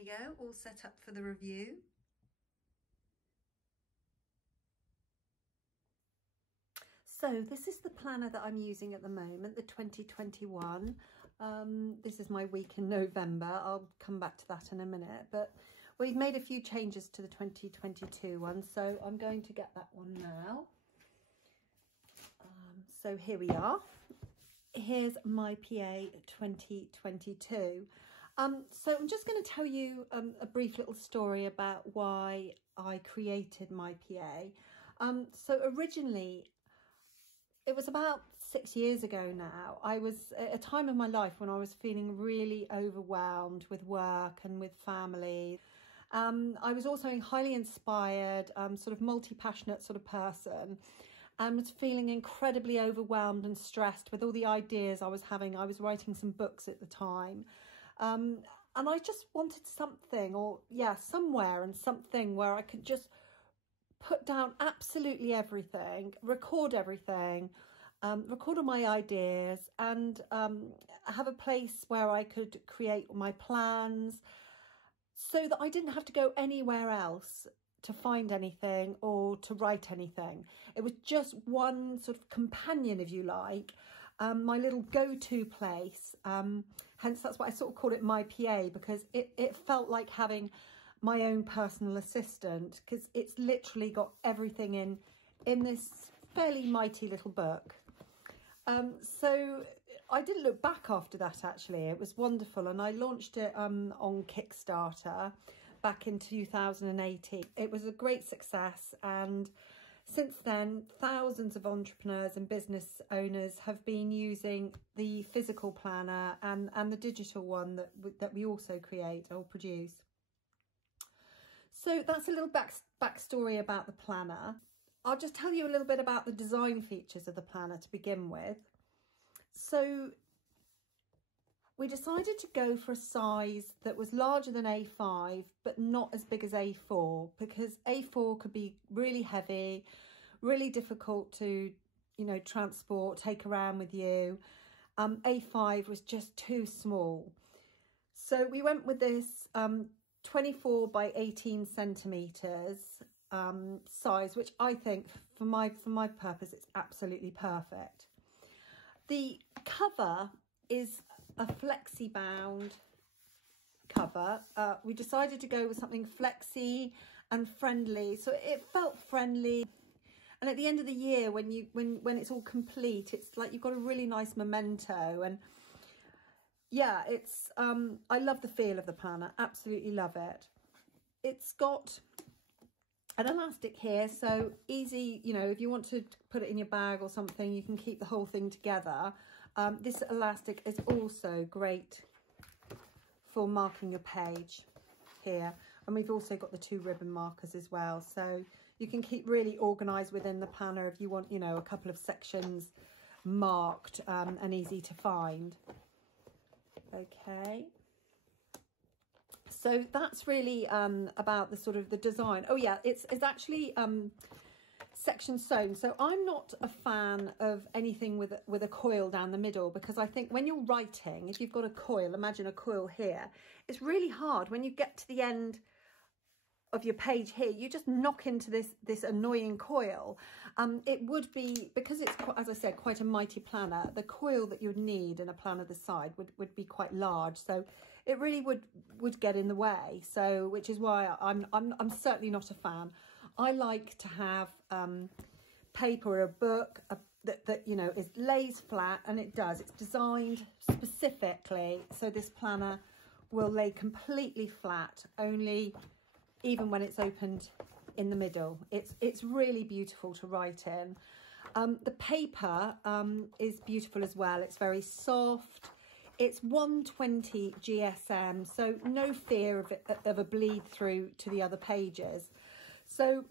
we go, all set up for the review. So this is the planner that I'm using at the moment, the 2021. This is my week in November. I'll come back to that in a minute, but we've made a few changes to the 2022 one, so I'm going to get that one now. So here we are. Here's my PA 2022. So I'm just going to tell you a brief little story about why I created my PA. So originally, it was about 6 years ago now. I was at a time of my life when I was feeling really overwhelmed with work and with family. I was also highly inspired, sort of multi-passionate sort of person, and was feeling incredibly overwhelmed and stressed with all the ideas I was having. I was writing some books at the time. And I just wanted something, or yeah, somewhere and something where I could just put down absolutely everything, record everything, record all my ideas, and have a place where I could create my plans so that I didn't have to go anywhere else to find anything or to write anything. It was just one sort of companion, if you like, my little go-to place. Hence, that's why I sort of call it my PA, because it felt like having my own personal assistant, because it's literally got everything in this fairly mighty little book. So I didn't look back after that, actually. It was wonderful, and I launched it on Kickstarter back in 2018. It was a great success, and since then thousands of entrepreneurs and business owners have been using the physical planner and the digital one that we also create or produce. So that's a little backstory about the planner. I'll just tell you a little bit about the design features of the planner to begin with. So we decided to go for a size that was larger than A5, but not as big as A4, because A4 could be really heavy, really difficult to, you know, transport, take around with you. A5 was just too small. So we went with this 24 by 18 centimetres size, which I think for my purpose, it's absolutely perfect. The cover is a flexi bound cover. We decided to go with something flexi and friendly, so it felt friendly. And at the end of the year, when it's all complete, it's like you've got a really nice memento. And yeah, it's I love the feel of the planner, absolutely love it. It's got an elastic here, so easy, you know, if you want to put it in your bag or something, you can keep the whole thing together. This elastic is also great for marking your page here, and we've also got the 2 ribbon markers as well, so you can keep really organised within the planner if you want, you know, a couple of sections marked and easy to find. Okay, so that's really about the sort of the design. Oh yeah, it's actually section sewn. So I'm not a fan of anything with a coil down the middle, because I think when you're writing, if you've got a coil, imagine a coil here, it's really hard when you get to the end of your page here, you just knock into this annoying coil. It would be, because it's, as I said, quite a mighty planner, the coil that you'd need in a planner this side would be quite large, so it really would get in the way. So which is why I'm certainly not a fan. I like to have paper or a book that you know lays flat, and it does. It's designed specifically so this planner will lay completely flat, only even when it's opened in the middle. It's really beautiful to write in. The paper is beautiful as well. It's very soft. It's 120 GSM, so no fear of a bleed through to the other pages. So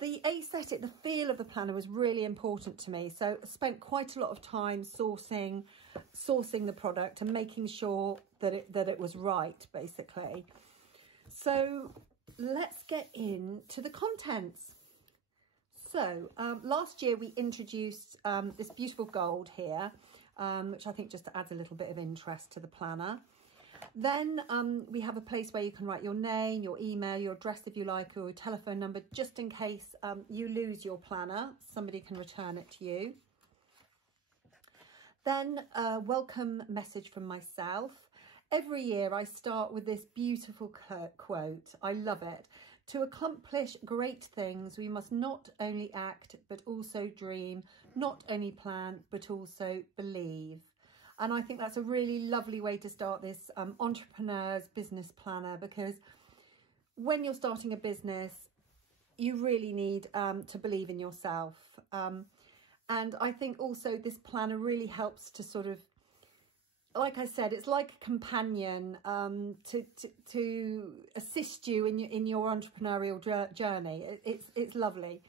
the aesthetic, the feel of the planner was really important to me. So I spent quite a lot of time sourcing the product and making sure that it was right, basically. So let's get into the contents. So last year we introduced this beautiful gold here, which I think just adds a little bit of interest to the planner. Then we have a place where you can write your name, your email, your address if you like, or your telephone number, just in case you lose your planner. Somebody can return it to you. Then a welcome message from myself. Every year I start with this beautiful quote. I love it. To accomplish great things, we must not only act, but also dream, not only plan, but also believe. And I think that's a really lovely way to start this entrepreneur's business planner, because when you're starting a business, you really need to believe in yourself. And I think also this planner really helps to sort of, like I said, it's like a companion to assist you in your entrepreneurial journey. It's lovely.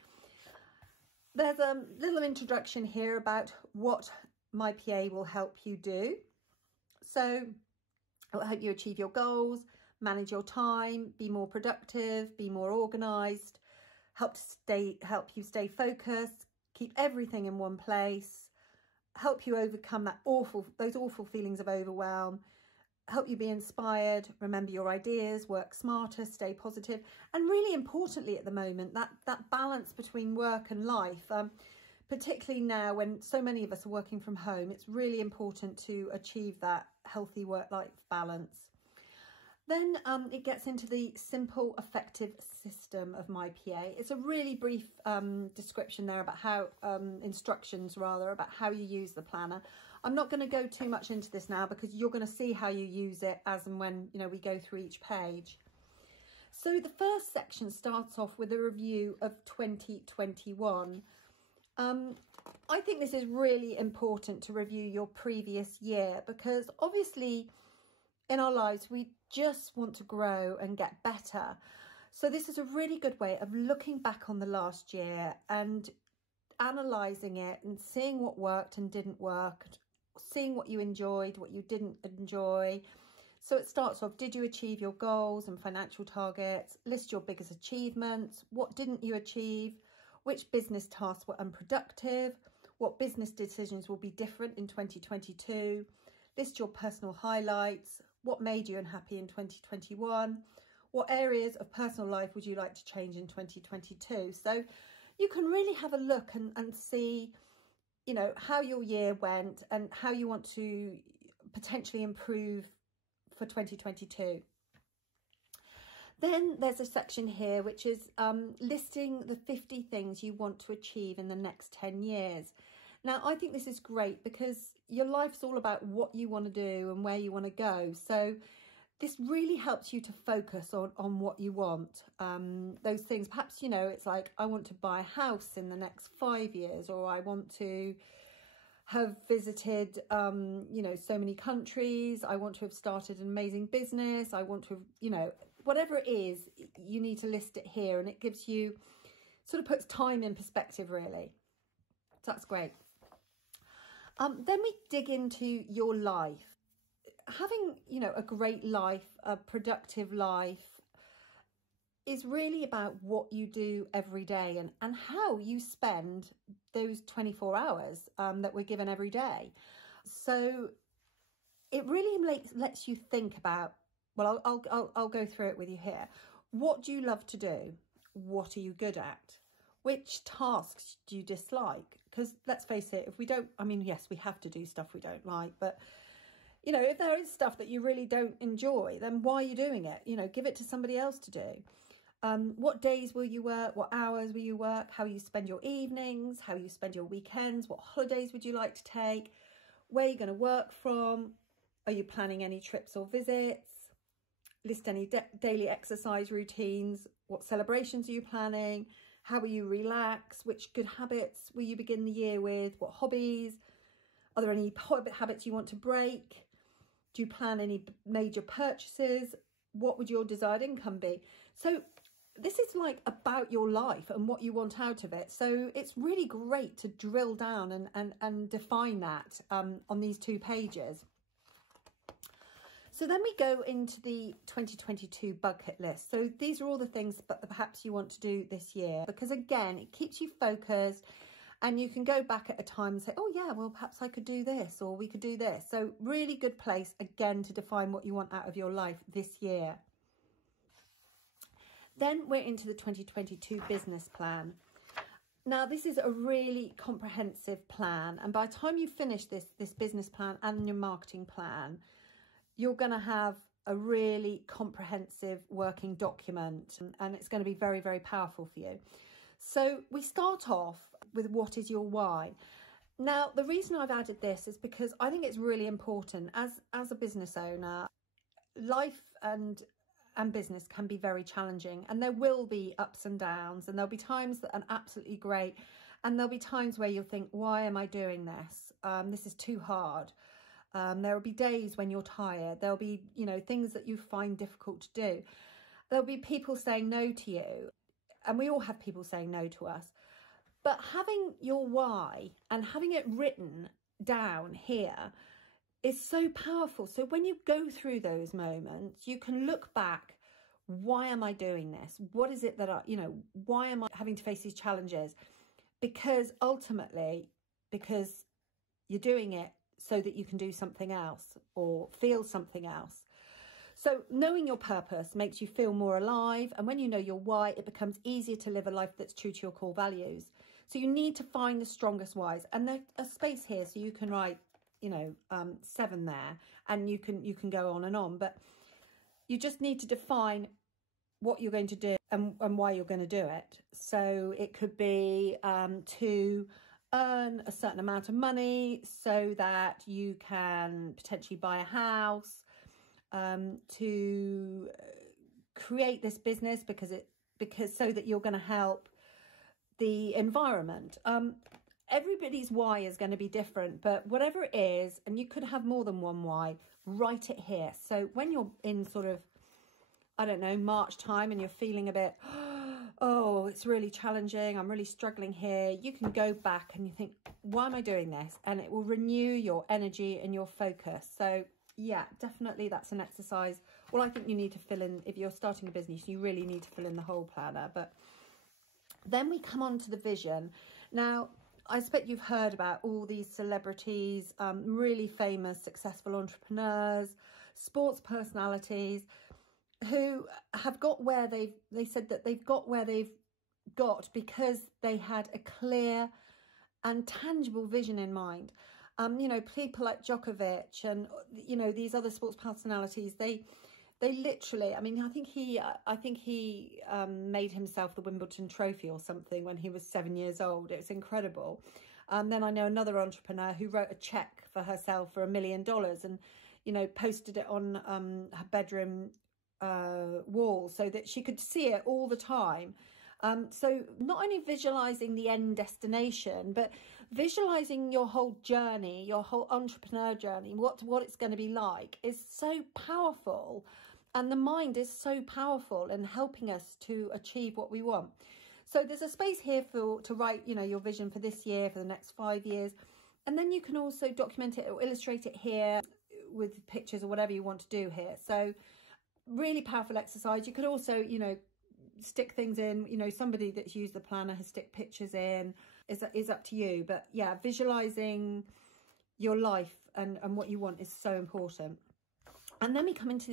There's a little introduction here about what My PA will help you do. So it will help you achieve your goals, manage your time, be more productive, be more organised, help you stay focused, keep everything in one place, help you overcome those awful feelings of overwhelm, help you be inspired, remember your ideas, work smarter, stay positive, and really importantly at the moment, that balance between work and life. Particularly now when so many of us are working from home, it's really important to achieve that healthy work-life balance. Then it gets into the simple, effective system of My PA. It's a really brief description there about how, instructions rather, about how you use the planner. I'm not going to go too much into this now because you're going to see how you use it as and when, you know, we go through each page. So the first section starts off with a review of 2021. I think this is really important to review your previous year, because obviously in our lives we just want to grow and get better. So this is a really good way of looking back on the last year and analysing it and seeing what worked and didn't work, seeing what you enjoyed, what you didn't enjoy. So it starts off, did you achieve your goals and financial targets? List your biggest achievements. What didn't you achieve? Which business tasks were unproductive? What business decisions will be different in 2022? List your personal highlights. What made you unhappy in 2021? What areas of personal life would you like to change in 2022? So you can really have a look and see, you know, how your year went and how you want to potentially improve for 2022. Then there's a section here which is listing the 50 things you want to achieve in the next 10 years. Now, I think this is great because your life's all about what you want to do and where you want to go. So this really helps you to focus on what you want. Those things, perhaps, you know, it's like, I want to buy a house in the next 5 years, or I want to have visited, you know, so many countries. I want to have started an amazing business. I want to have, you know, whatever it is, you need to list it here, and it gives you, sort of puts time in perspective, really. So that's great. Then we dig into your life. Having, you know, a great life, a productive life, is really about what you do every day and how you spend those 24 hours that we're given every day. So it really lets you think about, well, I'll go through it with you here. What do you love to do? What are you good at? Which tasks do you dislike? Because let's face it, if we don't, I mean, yes, we have to do stuff we don't like, but, you know, if there is stuff that you really don't enjoy, then why are you doing it? You know, give it to somebody else to do. What days will you work? What hours will you work? How you spend your evenings? How you spend your weekends? What holidays would you like to take? Where are you going to work from? Are you planning any trips or visits? List any daily exercise routines. What celebrations are you planning? How will you relax? Which good habits will you begin the year with? What hobbies? Are there any habits you want to break? Do you plan any major purchases? What would your desired income be? So this is like about your life and what you want out of it. So it's really great to drill down and define that on these 2 pages. So then we go into the 2022 bucket list. So these are all the things that perhaps you want to do this year, because again, it keeps you focused And you can go back at a time and say, oh yeah, well, perhaps I could do this, or we could do this. So really good place, again, to define what you want out of your life this year. Then we're into the 2022 business plan. Now, this is a really comprehensive plan. And by the time you finish this business plan and your marketing plan, you're going to have a really comprehensive working document, and it's going to be very, very powerful for you. So we start off with what is your why. Now, the reason I've added this is because I think it's really important as a business owner. Life and business can be very challenging, and there will be ups and downs, and there'll be times that are absolutely great, and there'll be times where you'll think, why am I doing this? This is too hard. There will be days when you're tired. There'll be, things that you find difficult to do. There'll be people saying no to you, and we all have people saying no to us. But having your why and having it written down here is so powerful. So when you go through those moments, you can look back. Why am I doing this? What is it that why am I having to face these challenges? Because ultimately, because you're doing it so that you can do something else or feel something else. So knowing your purpose makes you feel more alive. And when you know your why, it becomes easier to live a life that's true to your core values. So you need to find the strongest whys. And there's a space here so you can write, 7 there, and you can go on and on. But you just need to define what you're going to do and why you're going to do it. So it could be to earn a certain amount of money so that you can potentially buy a house, to create this business because so that you're going to help the environment. Everybody's why is going to be different, but whatever it is, and you could have more than one why, write it here. So when you're in sort of, I don't know, March time, and you're feeling a bit, oh, it's really challenging, I'm really struggling here, you can go back and you think, why am I doing this? And it will renew your energy and your focus. So yeah, definitely that's an exercise. Well, I think you need to fill in, if you're starting a business, you really need to fill in the whole planner. But then we come on to the vision. Now, I expect you've heard about all these celebrities, really famous, successful entrepreneurs, sports personalities who have got where they said that they've got where they've got because they had a clear and tangible vision in mind. People like Djokovic and, these other sports personalities, they literally, I think he made himself the Wimbledon trophy or something when he was 7 years old. It was incredible. Then I know another entrepreneur who wrote a check for herself for $1 million and, posted it on her bedroom wall so that she could see it all the time. So not only visualizing the end destination, but visualizing your whole journey, your whole entrepreneur journey, what it's going to be like, is so powerful. And the mind is so powerful in helping us to achieve what we want. So there's a space here to write, your vision for this year, for the next 5 years. And then you can also document it or illustrate it here with pictures or whatever you want to do here. So really powerful exercise. You could also, stick things in, somebody that's used the planner has stick pictures in, is up to you. But yeah, visualizing your life and what you want is so important. And then we come into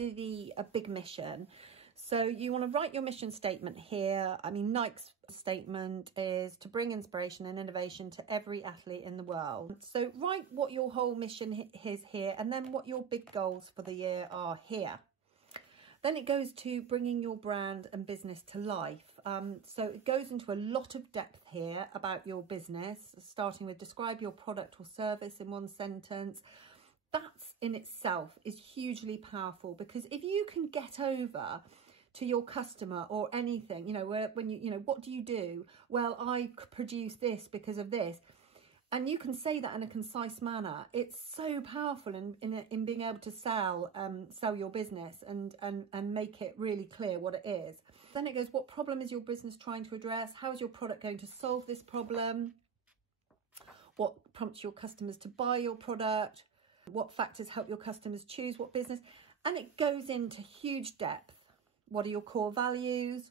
a big mission. So you want to write your mission statement here. Nike's statement is to bring inspiration and innovation to every athlete in the world. So write what your whole mission is here, and then what your big goals for the year are here. Then it goes to bringing your brand and business to life. So it goes into a lot of depth here about your business, starting with describe your product or service in one sentence. That in itself is hugely powerful, because if you can get over to your customer or anything, what do you do? Well, I produce this because of this. And you can say that in a concise manner. It's so powerful in being able to sell your business and make it really clear what it is. Then it goes, what problem is your business trying to address? How is your product going to solve this problem? What prompts your customers to buy your product? What factors help your customers choose what business? And it goes into huge depth. What are your core values?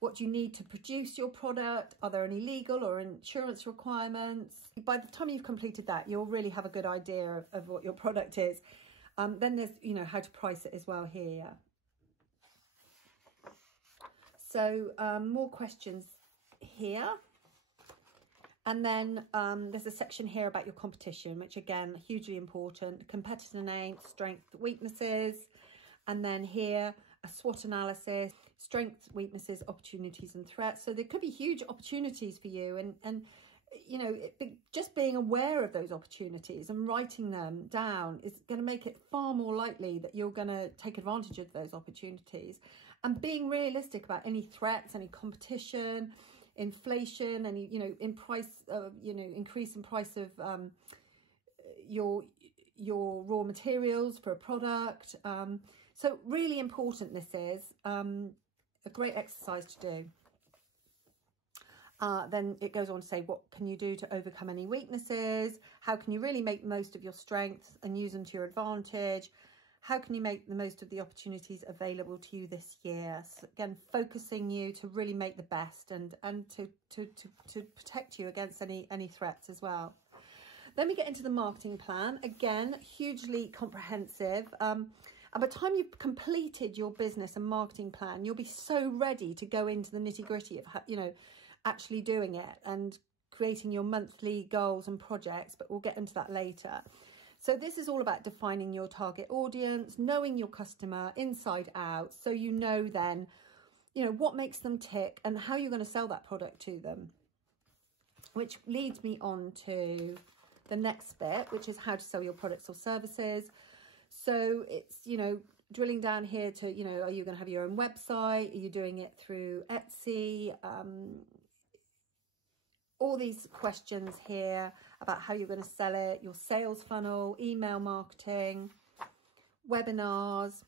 What do you need to produce your product? Are there any legal or insurance requirements? By the time you've completed that, you'll really have a good idea of what your product is. Then there's, you know, how to price it as well here. So more questions here. And then there's a section here about your competition, which again, hugely important. Competitor name, strengths, weaknesses. And then here, a SWOT analysis, strengths, weaknesses, opportunities and threats. So there could be huge opportunities for you, and you know, just being aware of those opportunities and writing them down is going to make it far more likely that you're going to take advantage of those opportunities. And being realistic about any threats, any competition, inflation, any, you know, in price, you know, increase in price of your raw materials for a product. So really important this is, a great exercise to do. Then it goes on to say, what can you do to overcome any weaknesses? How can you really make the most of your strengths and use them to your advantage? How can you make the most of the opportunities available to you this year? So again, focusing you to really make the best and to protect you against any threats as well. Then we get into the marketing plan. Again, hugely comprehensive. And by the time you've completed your business and marketing plan, you'll be so ready to go into the nitty-gritty of, you know, actually doing it and creating your monthly goals and projects, but we'll get into that later. So this is all about defining your target audience, knowing your customer inside out, so you know then, you know, what makes them tick and how you're going to sell that product to them. Which leads me on to the next bit, which is how to sell your products or services. So it's, you know, drilling down here to, you know, are you going to have your own website? Are you doing it through Etsy? All these questions here about how you're going to sell it, your sales funnel, email marketing, webinars.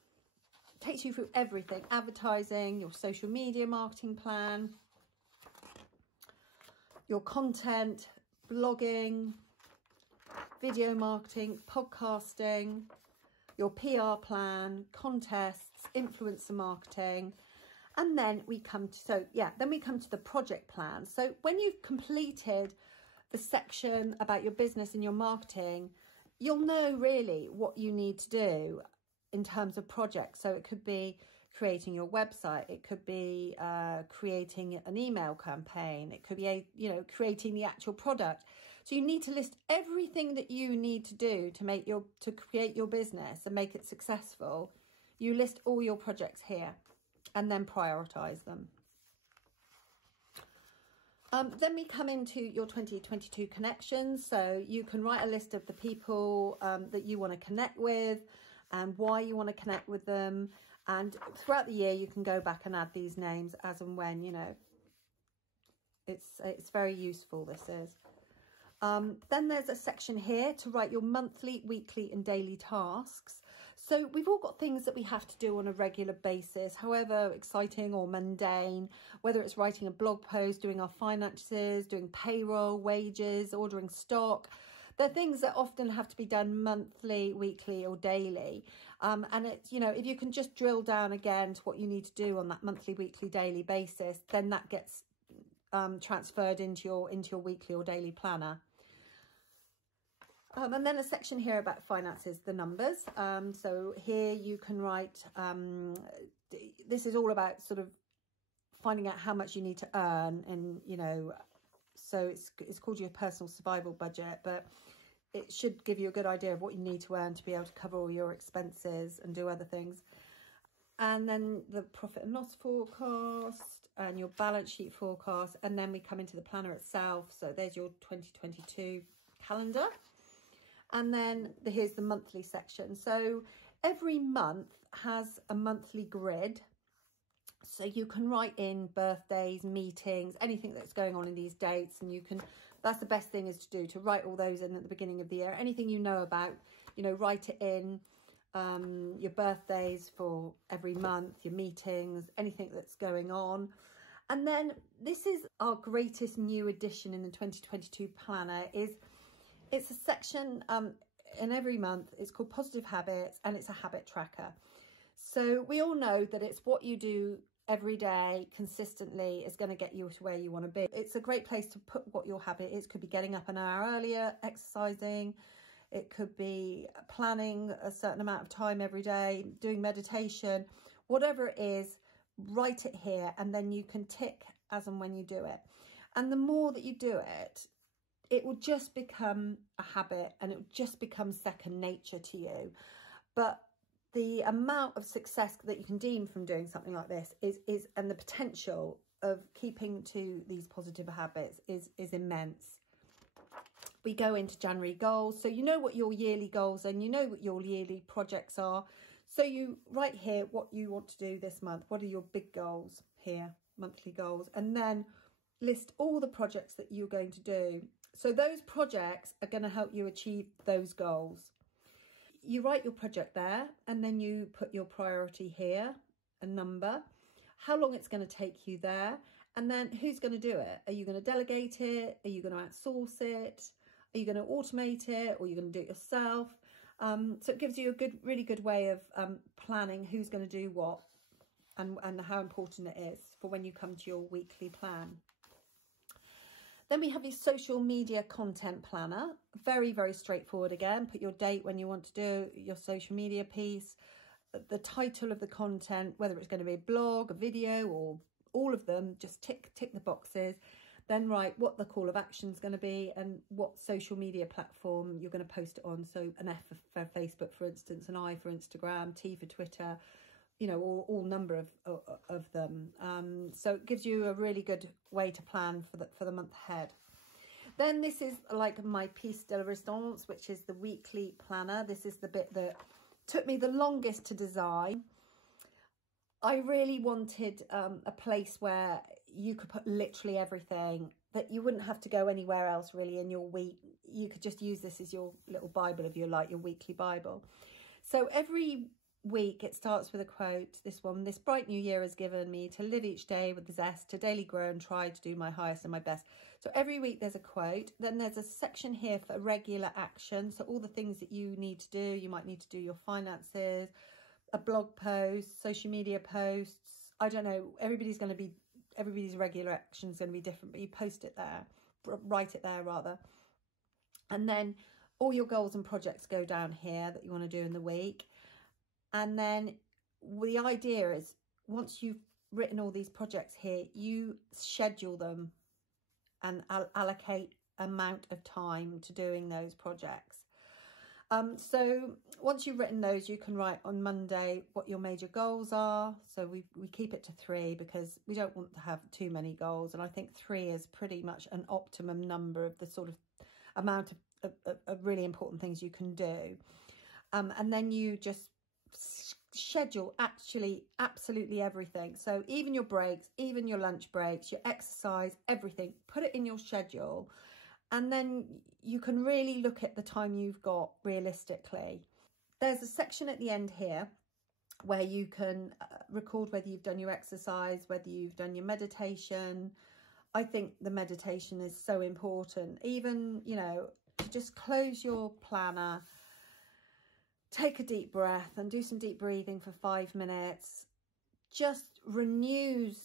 It takes you through everything, advertising, your social media marketing plan, your content, blogging, video marketing, podcasting, your PR plan, contests, influencer marketing. And then we come to, then we come to the project plan. So when you've completed the section about your business and your marketing, you'll know really what you need to do in terms of projects. So it could be creating your website. It could be creating an email campaign. It could be, you know, creating the actual product. So you need to list everything that you need to do to create your business and make it successful. You list all your projects here and then prioritize them. Then we come into your 2022 connections. So you can write a list of the people that you want to connect with and why you want to connect with them. And throughout the year, you can go back and add these names as and when, you know, it's very useful, this is. Then there's a section here to write your monthly, weekly and daily tasks. So we've all got things that we have to do on a regular basis, however exciting or mundane, whether it's writing a blog post, doing our finances, doing payroll, wages, ordering stock. They're things that often have to be done monthly, weekly or daily. And it's, you know, if you can just drill down again to what you need to do on that monthly, weekly, daily basis, then that gets transferred into your weekly or daily planner. And then a section here about finances, the numbers. So here you can write, this is all about sort of finding out how much you need to earn, and, you know, so it's called your personal survival budget, but it should give you a good idea of what you need to earn to be able to cover all your expenses and do other things. And then the profit and loss forecast and your balance sheet forecast. And then we come into the planner itself. So there's your 2022 calendar. And then here's the monthly section. So every month has a monthly grid. So you can write in birthdays, meetings, anything that's going on in these dates. And you can, that's the best thing is to do, to write all those in at the beginning of the year. Anything you know about, you know, write it in. Your birthdays for every month, your meetings, anything that's going on. And then this is our greatest new addition in the 2022 planner. It's a section in every month. It's called Positive Habits, and it's a habit tracker. So we all know that it's what you do every day consistently is going to get you to where you want to be. It's a great place to put what your habit is. Could be getting up an hour earlier, exercising. It could be planning a certain amount of time every day, doing meditation, whatever it is, write it here, and then you can tick as and when you do it. And the more that you do it, it will just become a habit, and it will just become second nature to you. But the amount of success that you can deem from doing something like this is and the potential of keeping to these positive habits is immense. We go into January goals. So you know what your yearly goals are, and you know what your yearly projects are. So you write here what you want to do this month. What are your big goals here, monthly goals, and then list all the projects that you're going to do. So those projects are going to help you achieve those goals. You write your project there, and then you put your priority here, a number, how long it's going to take you there, and then who's going to do it. Are you going to delegate it? Are you going to outsource it? Are you going to automate it, or are you going to do it yourself? So it gives you a really good way of planning who's going to do what, and how important it is for when you come to your weekly plan. Then we have your social media content planner. Very, very straightforward again. Put your date when you want to do your social media piece, the title of the content, whether it's going to be a blog, a video, or all of them. Just tick the boxes. Then write what the call of action is going to be and what social media platform you're going to post it on. So an F for Facebook, for instance, an I for Instagram, T for Twitter, you know, all number of them. So it gives you a really good way to plan for the month ahead. Then this is like my piece de resistance, which is the weekly planner. This is the bit that took me the longest to design. I really wanted a place where you could put literally everything, that you wouldn't have to go anywhere else really in your week. You could just use this as your little Bible, if you like, your weekly Bible. So every week it starts with a quote. This one: "This bright new year has given me to live each day with zest, to daily grow and try to do my highest and my best." So every week there's a quote. Then there's a section here for regular action. So all the things that you need to do. You might need to do your finances, a blog post, social media posts. I don't know. Everybody's regular action is going to be different, but you post it there, write it there rather. And then all your goals and projects go down here that you want to do in the week. And then the idea is, once you've written all these projects here, you schedule them and allocate amount of time to doing those projects. So once you've written those, you can write on Monday what your major goals are. So we keep it to 3 because we don't want to have too many goals. And I think 3 is pretty much an optimum number of the sort of amount of really important things you can do. And then you just schedule absolutely everything. So even your breaks, even your lunch breaks, your exercise, everything, put it in your schedule. And then you can really look at the time you've got realistically. There's a section at the end here where you can record whether you've done your exercise, whether you've done your meditation. I think the meditation is so important. Even, you know, to just close your planner, take a deep breath and do some deep breathing for 5 minutes. Just renews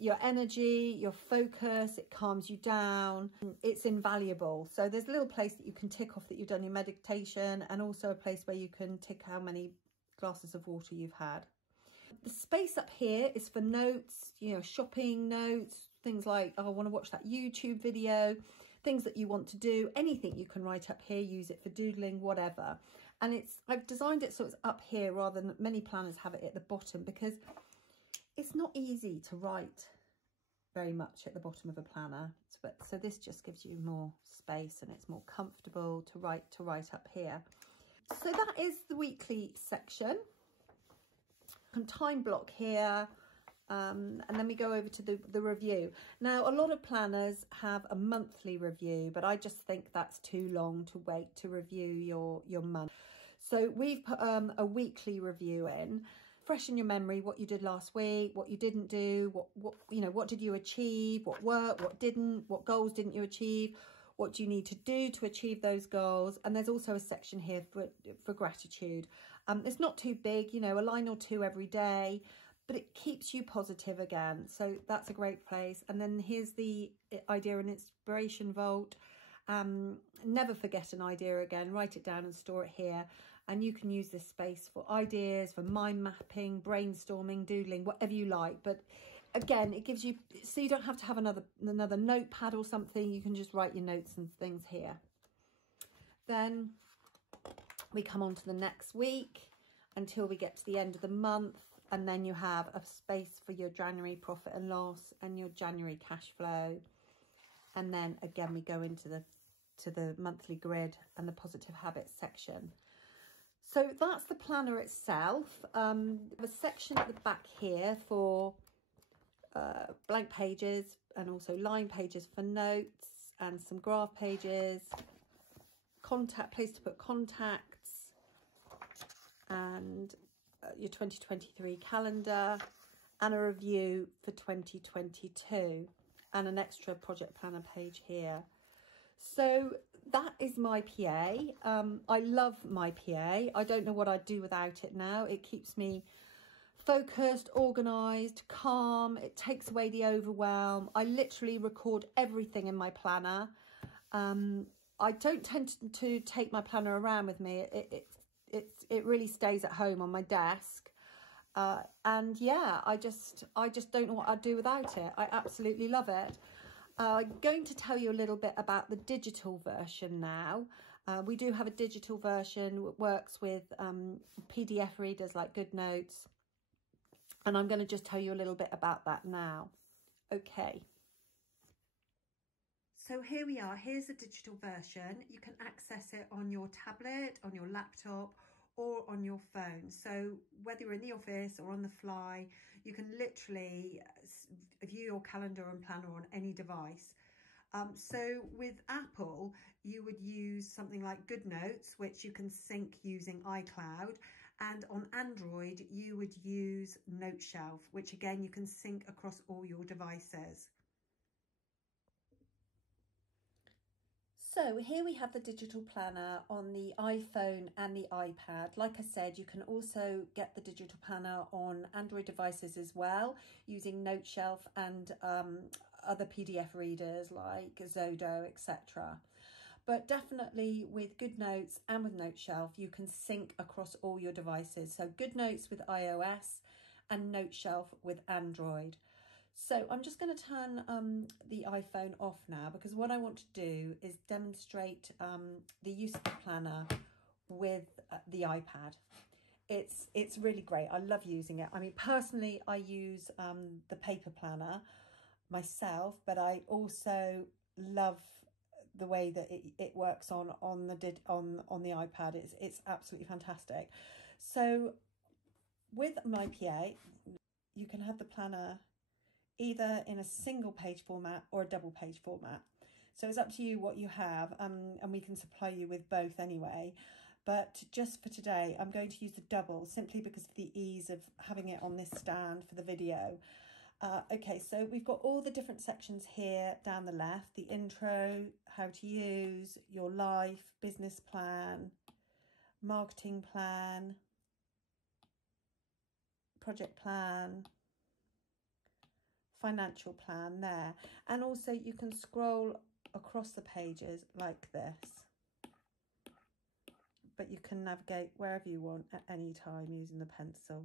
your energy, your focus, it calms you down. It's invaluable. So there's a little place that you can tick off that you've done your meditation, and also a place where you can tick how many glasses of water you've had. The space up here is for notes, you know, shopping notes, things like, oh, I want to watch that YouTube video, things that you want to do, anything you can write up here, use it for doodling, whatever. And I've designed it so it's up here rather than many planners have it at the bottom, because it's not easy to write very much at the bottom of a planner. So this just gives you more space and it's more comfortable to write up here. So that is the weekly section. Some time block here. And then we go over to the review. Now, a lot of planners have a monthly review, but I just think that's too long to wait to review your month. So we've put a weekly review in. Freshen your memory, what you did last week, what you didn't do, what did you achieve, what worked, what didn't, what goals didn't you achieve, what do you need to do to achieve those goals. And there's also a section here for gratitude. It's not too big, you know, a line or two every day, but it keeps you positive again. So that's a great place. And then here's the idea and inspiration vault. Never forget an idea again. Write it down and store it here. And you can use this space for ideas, for mind mapping, brainstorming, doodling, whatever you like. But again, it gives you, so you don't have to have another notepad or something. You can just write your notes and things here. Then we come on to the next week until we get to the end of the month. And then you have a space for your January profit and loss and your January cash flow. And then again, we go into the monthly grid and the positive habits section. So that's the planner itself. A section at the back here for blank pages and also line pages for notes and some graph pages, place to put contacts, and your 2023 calendar, and a review for 2022, and an extra project planner page here. So that is my PA. I love my PA. I don't know what I'd do without it now. It keeps me focused, organised, calm. It takes away the overwhelm. I literally record everything in my planner. I don't tend to take my planner around with me. It really stays at home on my desk. And yeah, I just don't know what I'd do without it. I absolutely love it. I'm going to tell you a little bit about the digital version now. We do have a digital version that works with PDF readers like GoodNotes. And I'm going to just tell you a little bit about that now. Okay. So here we are. Here's the digital version. You can access it on your tablet, on your laptop, or on your phone. So whether you're in the office or on the fly, you can literally view your calendar and planner on any device. So with Apple, you would use something like GoodNotes, which you can sync using iCloud. And on Android, you would use NoteShelf, which again, you can sync across all your devices. So here we have the digital planner on the iPhone and the iPad. Like I said, you can also get the digital planner on Android devices as well, using NoteShelf and other PDF readers like Zodo, etc. But definitely with GoodNotes and with NoteShelf, you can sync across all your devices. So GoodNotes with iOS and NoteShelf with Android. So I'm just going to turn the iPhone off now, because what I want to do is demonstrate the use of the planner with the iPad. It's really great. I love using it. I mean, personally, I use the paper planner myself, but I also love the way that it works on the iPad. It's absolutely fantastic. So with my PA, you can have the planner either in a single page format or a double page format. So it's up to you what you have, and we can supply you with both anyway. But just for today, I'm going to use the double simply because of the ease of having it on this stand for the video. Okay, so we've got all the different sections here down the left: the intro, how to use, your life, business plan, marketing plan, project plan, financial plan there. And also you can scroll across the pages like this, but you can navigate wherever you want at any time using the pencil.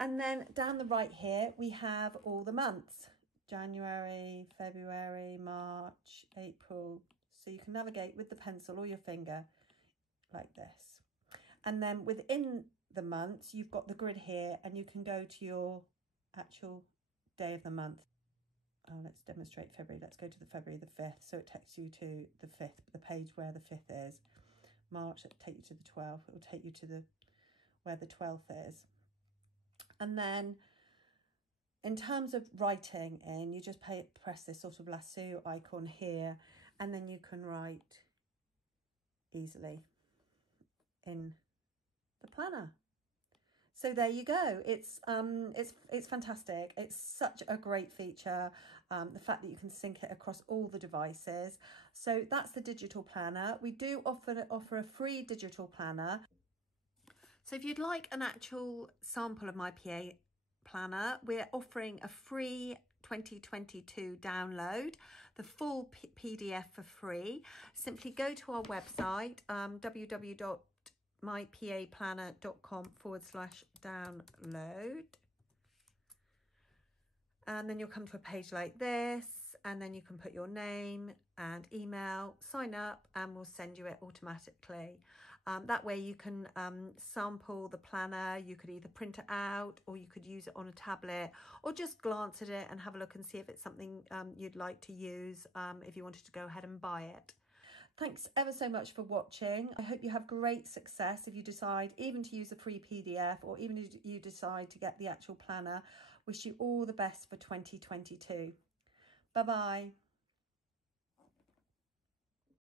And then down the right here we have all the months: January, February, March, April. So you can navigate with the pencil or your finger like this. And then within the months, you've got the grid here, and you can go to your actual day of the month. Oh, let's demonstrate February. Let's go to the February the 5th. So it takes you to the 5th, the page where the 5th is. March, it'll take you to the 12th. It will take you to where the 12th is. And then in terms of writing in, you just press this sort of lasso icon here, and then you can write easily in the planner. So there you go. It's fantastic. It's such a great feature. The fact that you can sync it across all the devices. So that's the digital planner. We do offer a free digital planner. So if you'd like an actual sample of my PA planner, we're offering a free 2022 download, the full PDF for free. Simply go to our website, www.mypaplanner.com/download. And then you'll come to a page like this, and then you can put your name and email, sign up, and we'll send you it automatically. That way you can sample the planner. You could either print it out, or you could use it on a tablet, or just glance at it and have a look and see if it's something you'd like to use if you wanted to go ahead and buy it. Thanks ever so much for watching. I hope you have great success if you decide even to use a free PDF, or even if you decide to get the actual planner. Wish you all the best for 2022. Bye-bye.